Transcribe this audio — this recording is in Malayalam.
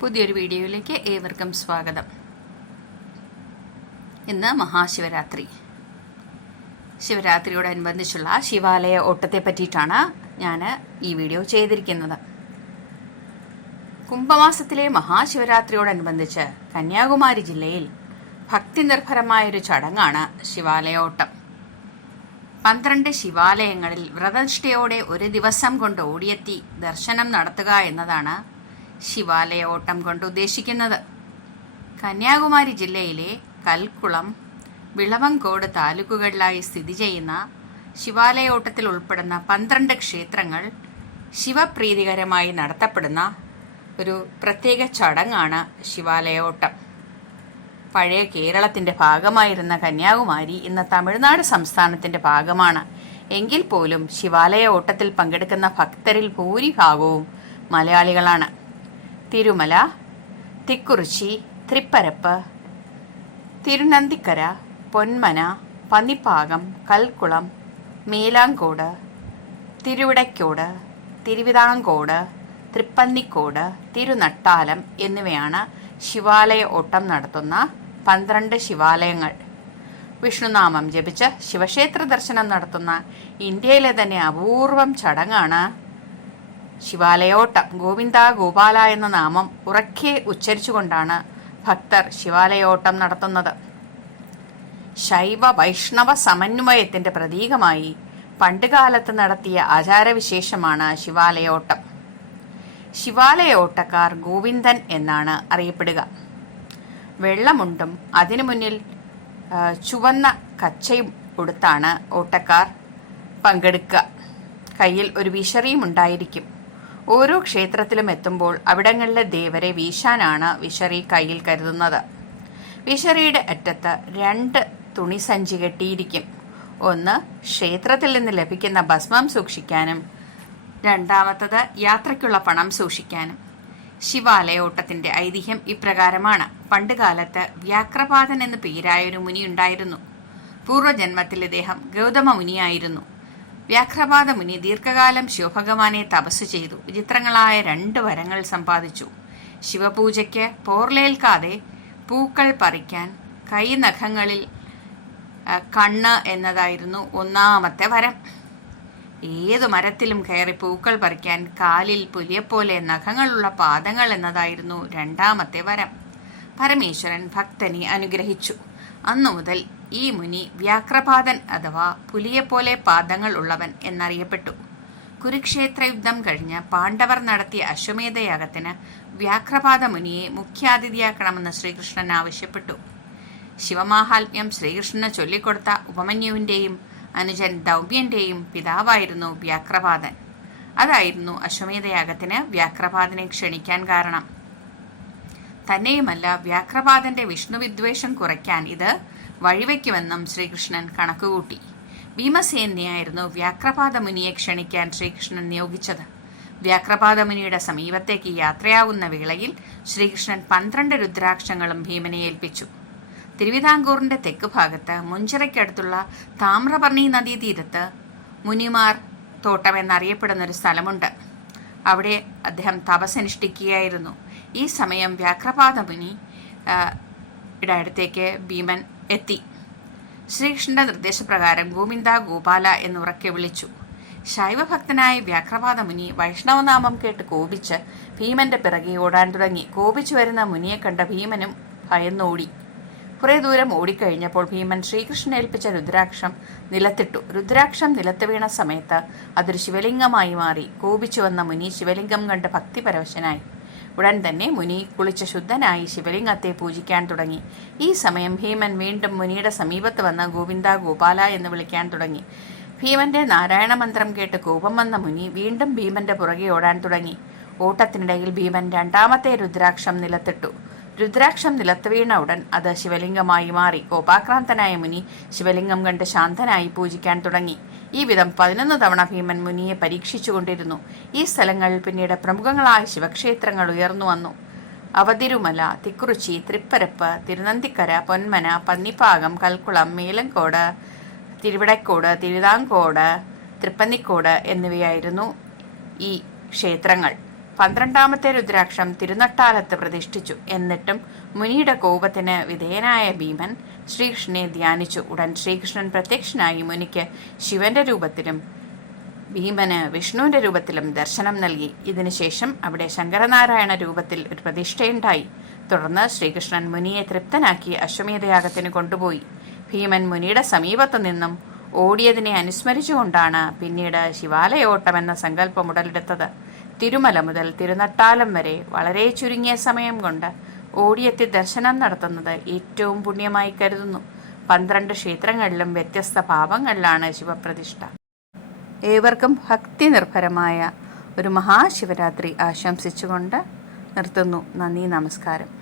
പുതിയൊരു വീഡിയോയിലേക്ക് ഏവർക്കും സ്വാഗതം. ഇന്ന് മഹാശിവരാത്രി. ശിവരാത്രിയോടനുബന്ധിച്ചുള്ള ശിവാലയ ഓട്ടത്തെ പറ്റിയിട്ടാണ് ഞാൻ ഈ വീഡിയോ ചെയ്തിരിക്കുന്നത്. കുംഭമാസത്തിലെ മഹാശിവരാത്രിയോടനുബന്ധിച്ച് കന്യാകുമാരി ജില്ലയിൽ ഭക്തി നിർഭരമായൊരു ചടങ്ങാണ് ശിവാലയ ഓട്ടം. പന്ത്രണ്ട് ശിവാലയങ്ങളിൽ വ്രതനിഷ്ഠയോടെ ഒരു ദിവസം കൊണ്ട് ഓടിയെത്തി ദർശനം നടത്തുക എന്നതാണ് ശിവാലയ ഓട്ടം കൊണ്ട് ഉദ്ദേശിക്കുന്നത് കന്യാകുമാരി ജില്ലയിലെ കൽക്കുളം വിളവങ്കോട് താലൂക്കുകളിലായി സ്ഥിതി ചെയ്യുന്ന ശിവാലയോട്ടത്തിൽ ഉൾപ്പെടുന്ന പന്ത്രണ്ട് ക്ഷേത്രങ്ങൾ ശിവപ്രീതികരമായി നടത്തപ്പെടുന്ന ഒരു പ്രത്യേക ചടങ്ങാണ് ശിവാലയോട്ടം. പഴയ കേരളത്തിന്റെ ഭാഗമായിരുന്ന കന്യാകുമാരി ഇന്ന് തമിഴ്നാട് സംസ്ഥാനത്തിന്റെ ഭാഗമാണ്. എങ്കിൽ പോലും ശിവാലയ ഓട്ടത്തിൽ പങ്കെടുക്കുന്ന ഭക്തരിൽ ഭൂരിഭാഗവും മലയാളികളാണ്. തിരുമല തിക്കുറിച്ചി തൃപ്പരപ്പ് തിരുനന്തിക്കര പൊന്മന പന്നിപ്പാകം കൽക്കുളം മേലാങ്കോട് തിരുവിടയ്ക്കോട് തിരുവിതാംകോട് തൃപ്പന്നിക്കോട് തിരുനട്ടാലം എന്നിവയാണ് ശിവാലയ ഓട്ടം നടത്തുന്ന പന്ത്രണ്ട് ശിവാലയങ്ങൾ. വിഷ്ണുനാമം ജപിച്ച് ശിവക്ഷേത്ര ദർശനം നടത്തുന്ന ഇന്ത്യയിലെ തന്നെ അപൂർവം ചടങ്ങാണ് ശിവാലയോട്ടം ഗോവിന്ദ ഗോപാല എന്ന നാമം ഉറക്കെ ഉച്ചരിച്ചുകൊണ്ടാണ് ഭക്തർ ശിവാലയോട്ടം നടത്തുന്നത്. ശൈവ വൈഷ്ണവ സമന്വയത്തിന്റെ പ്രതീകമായി പണ്ടുകാലത്ത് നടത്തിയ ആചാരവിശേഷമാണ് ശിവാലയോട്ടം. ശിവാലയോട്ടക്കാർ ഗോവിന്ദൻ എന്നാണ് അറിയപ്പെടുക. വെള്ളമുണ്ടും അതിനു മുന്നിൽ ചുവന്ന കച്ചയും കൊടുത്താണ് ഓട്ടക്കാർ പങ്കെടുക്കുക. കയ്യിൽ ഒരു വിഷറിയും ഉണ്ടായിരിക്കും. ഓരോ ക്ഷേത്രത്തിലും എത്തുമ്പോൾ അവിടങ്ങളിലെ ദേവരെ വീശാനാണ് വിശറി കയ്യിൽ കരുതുന്നത്. വിശറിയുടെ അറ്റത്ത് രണ്ട് തുണി സഞ്ചി കെട്ടിയിരിക്കും. ഒന്ന് ക്ഷേത്രത്തിൽ നിന്ന് ലഭിക്കുന്ന ഭസ്മം സൂക്ഷിക്കാനും രണ്ടാമത്തത് യാത്രയ്ക്കുള്ള പണം സൂക്ഷിക്കാനും. ശിവാലയോട്ടത്തിന്റെ ഐതിഹ്യം ഇപ്രകാരമാണ്. പണ്ടുകാലത്ത് വ്യാക്രപാതൻ എന്നു പേരായ ഒരു മുനി ഉണ്ടായിരുന്നു. പൂർവജന്മത്തിൽ ഇദ്ദേഹം ഗൗതമ മുനിയായിരുന്നു. വ്യാഘ്രപാത മുനി ദീർഘകാലം ശിവഭഗവാനെ തപസ് ചെയ്തു. വിചിത്രങ്ങളായ രണ്ട് വരങ്ങൾ സമ്പാദിച്ചു. ശിവപൂജയ്ക്ക് പോർലേൽക്കാതെ പൂക്കൾ പറിക്കാൻ കൈ നഖങ്ങളിൽ ആ, കണ്ണ് എന്നതായിരുന്നു ഒന്നാമത്തെ വരം. ഏതു മരത്തിലും കയറി പൂക്കൾ പറിക്കാൻ കാലിൽ പുലിയെപ്പോലെ നഖങ്ങളുള്ള പാദങ്ങൾ എന്നതായിരുന്നു രണ്ടാമത്തെ വരം. പരമേശ്വരൻ ഭക്തനെ അനുഗ്രഹിച്ചു. അന്നു മുതൽ ഈ മുനി വ്യാക്രപാതൻ അഥവാ പുലിയെപ്പോലെ പാദങ്ങൾ ഉള്ളവൻ എന്നറിയപ്പെട്ടു. കുരുക്ഷേത്ര യുദ്ധം കഴിഞ്ഞ് പാണ്ഡവർ നടത്തിയ അശ്വമേധയാഗത്തിന് വ്യാക്രപാദ മുനിയെ മുഖ്യാതിഥിയാക്കണമെന്ന് ശ്രീകൃഷ്ണൻ ആവശ്യപ്പെട്ടു. ശിവമാഹാത്മ്യം ശ്രീകൃഷ്ണന് ചൊല്ലിക്കൊടുത്ത ഉപമന്യുവിന്റെയും അനുജൻ ദൗമ്യന്റെയും പിതാവായിരുന്നു വ്യാക്രപാദൻ അതായിരുന്നു അശ്വമേധയാഗത്തിന് വ്യാക്രപാദനെ ക്ഷണിക്കാൻ കാരണം. തന്നെയുമല്ല വ്യാക്രപാതന്റെ വിഷ്ണുവിദ്വേഷം കുറയ്ക്കാൻ ഇത് വഴിവെക്കുമെന്നും ശ്രീകൃഷ്ണൻ കണക്കുകൂട്ടി. ഭീമസേനയായിരുന്നു വ്യാക്രപാത മുനിയെ ക്ഷണിക്കാൻ ശ്രീകൃഷ്ണൻ നിയോഗിച്ചത്. വ്യാക്രപാത മുനിയുടെ സമീപത്തേക്ക് യാത്രയാവുന്ന വേളയിൽ ശ്രീകൃഷ്ണൻ പന്ത്രണ്ട് രുദ്രാക്ഷങ്ങളും ഭീമനെ ഏൽപ്പിച്ചു. തിരുവിതാംകൂറിന്റെ തെക്ക് ഭാഗത്ത് മുഞ്ചിറയ്ക്കടുത്തുള്ള താമ്രപർണി നദീതീരത്ത് മുനിമാർ തോട്ടം എന്നറിയപ്പെടുന്ന ഒരു സ്ഥലമുണ്ട്. അവിടെ അദ്ദേഹം തപസ്സനുഷ്ഠിക്കുകയായിരുന്നു. ഈ സമയം വ്യാഘ്രപാത മുനി ആ, ഭീമൻ എത്തി. ശ്രീകൃഷ്ണന്റെ നിർദ്ദേശപ്രകാരം ഗോവിന്ദ ഗോപാല എന്ന് ഉറക്കെ വിളിച്ചു. ശൈവഭക്തനായ വ്യാക്രവാദ മുനി വൈഷ്ണവനാമം കേട്ട് കോപിച്ച് ഭീമന്റെ പിറകെ ഓടാൻ തുടങ്ങി. കോപിച്ചു വരുന്ന മുനിയെ കണ്ട ഭീമനും ഭയന്നോടി. കുറെ ദൂരം ഓടിക്കഴിഞ്ഞപ്പോൾ ഭീമൻ ശ്രീകൃഷ്ണൻ ഏൽപ്പിച്ച രുദ്രാക്ഷം നിലത്തിട്ടു. രുദ്രാക്ഷം നിലത്ത് വീണ സമയത്ത് അതൊരു ശിവലിംഗമായി മാറി. കോപിച്ചു വന്ന മുനി ശിവലിംഗം കണ്ട് ഭക്തിപരവശനായി. ഉടൻ തന്നെ മുനി കുളിച്ച ശുദ്ധനായി ശിവലിംഗത്തെ പൂജിക്കാൻ തുടങ്ങി. ഈ സമയം ഭീമൻ വീണ്ടും മുനിയുടെ സമീപത്ത് വന്ന ഗോവിന്ദ ഗോപാല എന്ന് വിളിക്കാൻ തുടങ്ങി. ഭീമന്റെ നാരായണ മന്ത്രം കേട്ട് കോപം വന്ന മുനി വീണ്ടും ഭീമന്റെ പുറകെ ഓടാൻ തുടങ്ങി. ഓട്ടത്തിനിടയിൽ ഭീമൻ രണ്ടാമത്തെ രുദ്രാക്ഷം നിലത്തിട്ടു. രുദ്രാക്ഷം നിലത്ത് വീണ ഉടൻ അത് ശിവലിംഗമായി മാറി. കോപാക്രാന്തനായ മുനി ശിവലിംഗം കണ്ട് ശാന്തനായി പൂജിക്കാൻ തുടങ്ങി. ഈ വിധം പതിനൊന്ന് തവണ ഭീമൻ മുനിയെ പരീക്ഷിച്ചുകൊണ്ടിരുന്നു. ഈ സ്ഥലങ്ങൾ പിന്നീട് പ്രമുഖങ്ങളായ ശിവക്ഷേത്രങ്ങൾ ഉയർന്നു വന്നു. അവതിരുമല തിക്കുറിച്ചി തൃപ്പരപ്പ് തിരുനന്തിക്കര പൊന്മന പന്നിപ്പാകം കൽക്കുളം മേലങ്കോട് തിരുവിടക്കോട് തിരുവിതാംകോട് തൃപ്പന്നിക്കോട് എന്നിവയായിരുന്നു ഈ ക്ഷേത്രങ്ങൾ. പന്ത്രണ്ടാമത്തെ രുദ്രാക്ഷം തിരുനട്ടാലത്ത് പ്രതിഷ്ഠിച്ചു. എന്നിട്ടും മുനിയുടെ കോപത്തിന് വിധേയനായ ഭീമൻ ശ്രീകൃഷ്ണനെ ധ്യാനിച്ചു. ഉടൻ ശ്രീകൃഷ്ണൻ പ്രത്യക്ഷനായി മുനിക്ക് ശിവന്റെ രൂപത്തിലും ഭീമന് വിഷ്ണുവിന്റെ രൂപത്തിലും ദർശനം നൽകി. ഇതിനുശേഷം അവിടെ ശങ്കരനാരായണ രൂപത്തിൽ ഒരു പ്രതിഷ്ഠയുണ്ടായി. തുടർന്ന് ശ്രീകൃഷ്ണൻ മുനിയെ തൃപ്തനാക്കി അശ്വമേധയാഗത്തിന് കൊണ്ടുപോയി. ഭീമൻ മുനിയുടെ സമീപത്തു നിന്നും ഓടിയതിനെ അനുസ്മരിച്ചുകൊണ്ടാണ് പിന്നീട് ശിവാലയോട്ടം എന്ന സങ്കല്പം ഉടലെടുത്തത്. തിരുമല മുതൽ തിരുനട്ടാലം വരെ വളരെ ചുരുങ്ങിയ സമയം കൊണ്ട് ഓടിയെത്തി ദർശനം നടത്തുന്നത് ഏറ്റവും പുണ്യമായി കരുതുന്നു. പന്ത്രണ്ട് ക്ഷേത്രങ്ങളിലും വ്യത്യസ്ത ഭാവങ്ങളിലാണ് ശിവപ്രതിഷ്ഠ. ഏവർക്കും ഭക്തി നിർഭരമായ ഒരു മഹാശിവരാത്രി ആശംസിച്ചുകൊണ്ട് നിർത്തുന്നു. നന്ദി നമസ്കാരം.